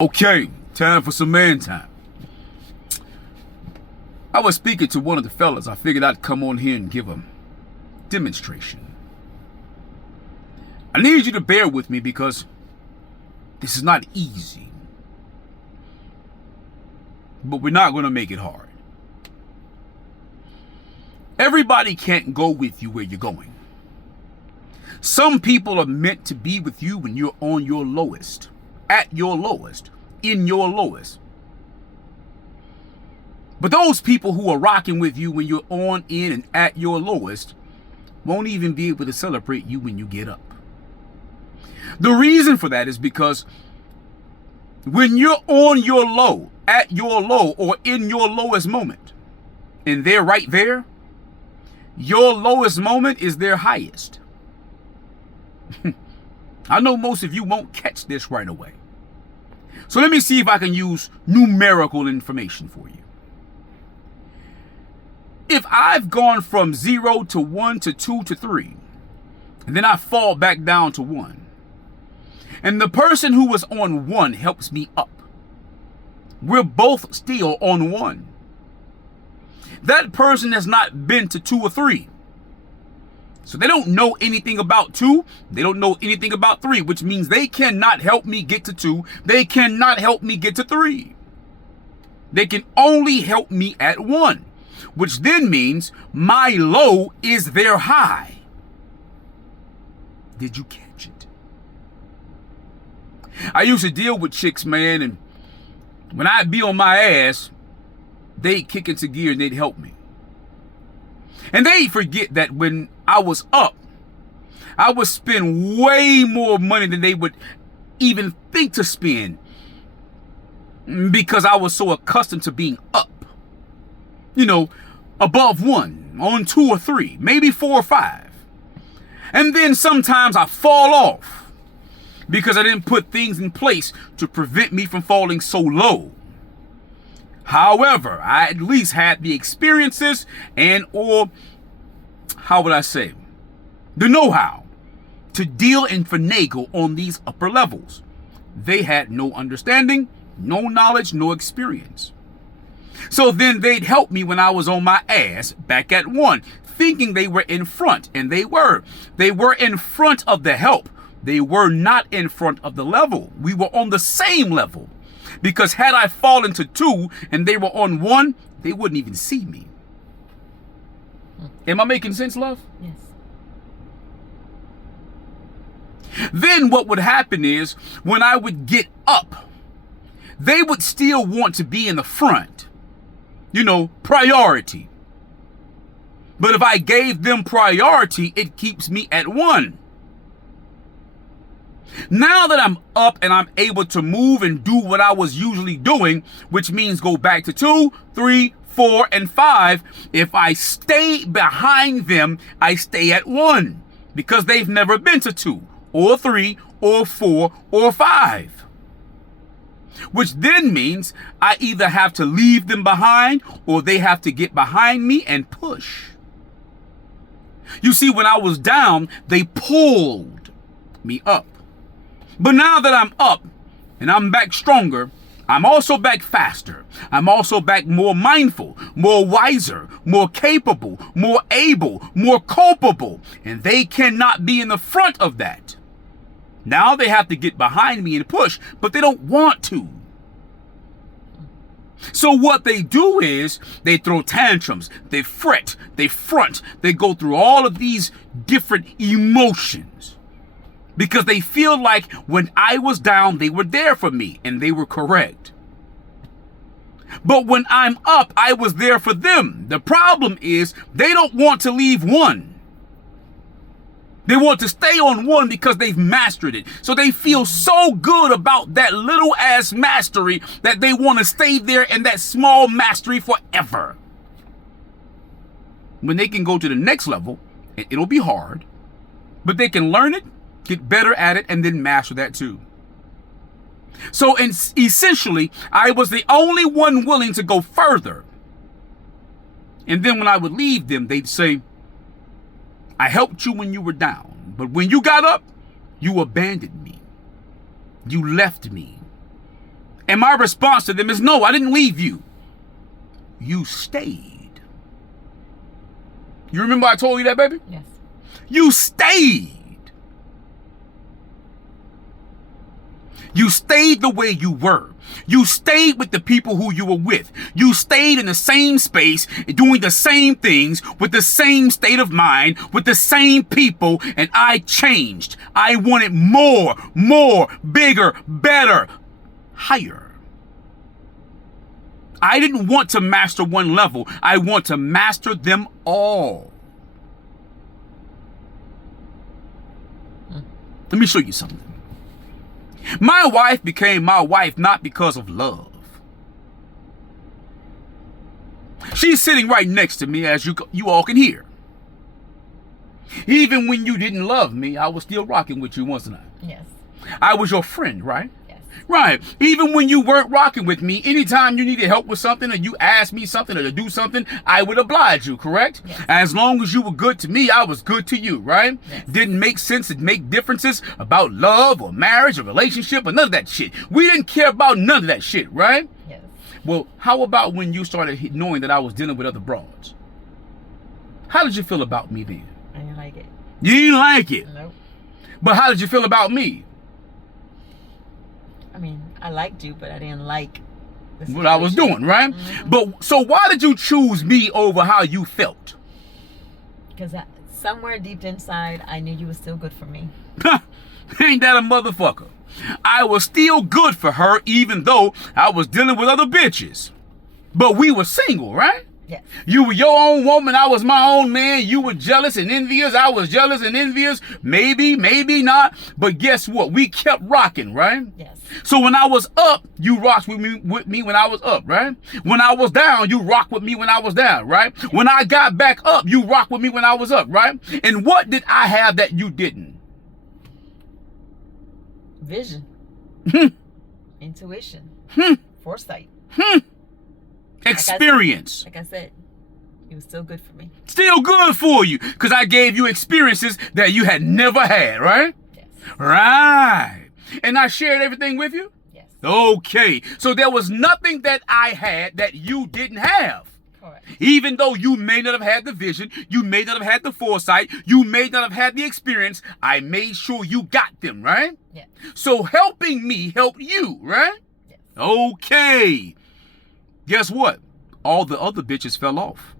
Okay, time for some man time. I was speaking to one of the fellas. I figured I'd come on here and give a demonstration. I need you to bear with me because this is not easy. But we're not going to make it hard. Everybody can't go with you where you're going. Some people are meant to be with you when you're on your lowest, at your lowest, in your lowest. But those people who are rocking with you when you're on, in, and at your lowest won't even be able to celebrate you when you get up. The reason for that is because when you're on your low, at your low, or in your lowest moment, and they're right there, your lowest moment is their highest. I know most of you won't catch this right away. So let me see if I can use numerical information for you. If I've gone from 0 to 1 to 2 to 3, and then I fall back down to 1, and the person who was on 1 helps me up, we're both still on 1. That person has not been to 2 or 3. So they don't know anything about 2. They don't know anything about 3, which means they cannot help me get to 2. They cannot help me get to 3. They can only help me at 1, which then means my low is their high. Did you catch it? I used to deal with chicks, man, and when I'd be on my ass, they'd kick into gear and they'd help me. And they'd forget that when I was up, I would spend way more money than they would even think to spend because I was so accustomed to being up. You know, above 1, on 2 or 3, maybe 4 or 5. And then sometimes I fall off because I didn't put things in place to prevent me from falling so low. However, I at least had the experiences and or, how would I say, the know-how to deal and finagle on these upper levels. They had no understanding, no knowledge, no experience. So then they'd help me when I was on my ass back at 1, thinking they were in front, and they were. They were in front of the help. They were not in front of the level. We were on the same level. Because had I fallen to 2 and they were on 1, they wouldn't even see me. Am I making sense, love? Yes. Then what would happen is when I would get up, they would still want to be in the front. You know, priority. But if I gave them priority, it keeps me at 1. Now that I'm up and I'm able to move and do what I was usually doing, which means go back to 2, 3, 4, and 5, if I stay behind them, I stay at 1 because they've never been to 2 or 3 or 4 or 5. Which then means I either have to leave them behind or they have to get behind me and push. You see, when I was down, they pulled me up. But now that I'm up and I'm back stronger, I'm also back faster. I'm also back more mindful, more wiser, more capable, more able, more culpable. And they cannot be in the front of that. Now they have to get behind me and push, but they don't want to. So what they do is they throw tantrums, they fret, they front, they go through all of these different emotions. Because they feel like when I was down, they were there for me, and they were correct. But when I'm up, I was there for them. The problem is they don't want to leave 1. They want to stay on 1 because they've mastered it. So they feel so good about that little ass mastery that they want to stay there in that small mastery forever. When they can go to the next level, it'll be hard, but they can learn it, get better at it, and then master that too. So essentially, I was the only one willing to go further. And then when I would leave them, they'd say, I helped you when you were down, but when you got up, you abandoned me. You left me. And my response to them is, no, I didn't leave you. You stayed. You remember I told you that, baby? Yes. You stayed. You stayed the way you were. You stayed with the people who you were with. You stayed in the same space, doing the same things, with the same state of mind, with the same people, and I changed. I wanted more, bigger, better, higher. I didn't want to master one level. I want to master them all. Let me show you something. My wife became my wife not because of love. She's sitting right next to me, as you all can hear. Even when you didn't love me, I was still rocking with you, wasn't I? Yes. I was your friend, right? Yes. Right. Even when you weren't rocking with me, anytime you needed help with something or you asked me something or to do something, I would oblige you, correct? Yes. As long as you were good to me, I was good to you, right? Yes. Didn't make sense to make differences about love or marriage or relationship or none of that shit. We didn't care about none of that shit, right? Yes. Well, how about when you started knowing that I was dealing with other broads? How did you feel about me then? I didn't like it. You didn't like it. Nope. But how did you feel about me? I mean, I liked you, but I didn't like the What I was situation. doing, right? Mhm. But so why did you choose me over how you felt? Because somewhere deep inside, I knew you were still good for me. Ain't that a motherfucker? I was still good for her even though I was dealing with other bitches. But we were single, right? Yes. You were your own woman, I was my own man. You were jealous and envious, I was jealous and envious. Maybe, maybe not. But guess what? We kept rocking, right? Yes. So when I was up, you rocked with me when I was up, right? When I was down, you rocked with me when I was down, right? When I got back up, you rocked with me when I was up, right? And what did I have that you didn't? Vision. Intuition. Foresight. Experience. Like I said, you were still good for me. Still good for you because I gave you experiences that you had never had, right? Yes. Right. And I shared everything with you? Yes. Okay. So there was nothing that I had that you didn't have. Correct. Even though you may not have had the vision, you may not have had the foresight, you may not have had the experience, I made sure you got them, right? Yes. So helping me helped you, right? Yes. Okay. Guess what? All the other bitches fell off.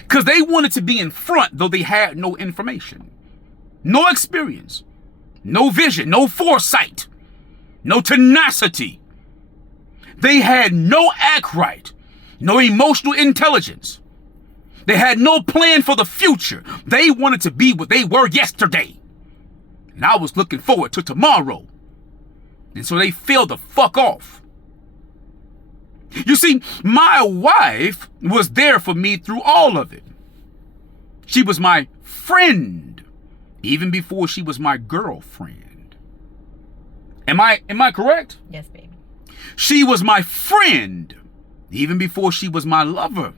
Because they wanted to be in front, though they had no information, no experience, no vision, no foresight, no tenacity. They had no act right, no emotional intelligence. They had no plan for the future. They wanted to be what they were yesterday. And I was looking forward to tomorrow. And so they fell the fuck off. You see, my wife was there for me through all of it. She was my friend, even before she was my girlfriend. Am I correct? Yes, baby. She was my friend, even before she was my lover.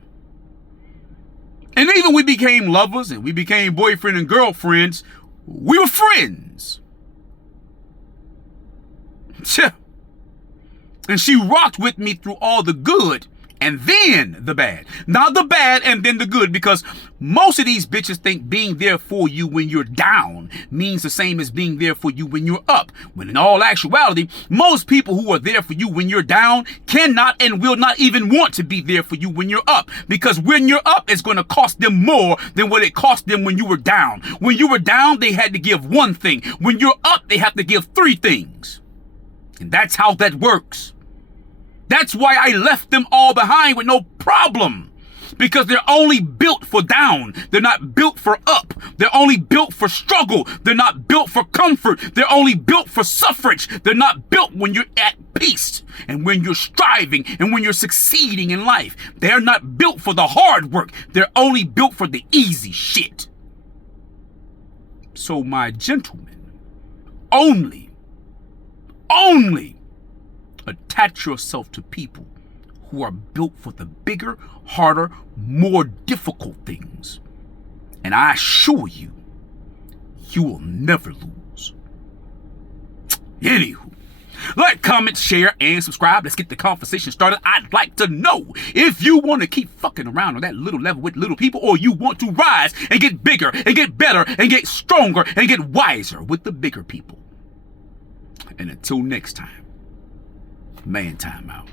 And even we became lovers and we became boyfriend and girlfriends, we were friends. And she rocked with me through all the good and then the bad. Not the bad and then the good, because most of these bitches think being there for you when you're down means the same as being there for you when you're up. When in all actuality, most people who are there for you when you're down cannot and will not even want to be there for you when you're up. Because when you're up, it's going to cost them more than what it cost them when you were down. When you were down, they had to give one thing. When you're up, they have to give three things. And that's how that works. That's why I left them all behind with no problem. Because they're only built for down. They're not built for up. They're only built for struggle. They're not built for comfort. They're only built for suffrage. They're not built when you're at peace and when you're striving and when you're succeeding in life. They're not built for the hard work. They're only built for the easy shit. So my gentlemen, only attach yourself to people who are built for the bigger, harder, more difficult things. And I assure you, you will never lose. Anywho, Like, comment, share, and subscribe. Let's get the conversation started. I'd like to know if you want to keep fucking around on that little level with little people, or you want to rise and get bigger and get better and get stronger and get wiser with the bigger people. And until next time, man time out.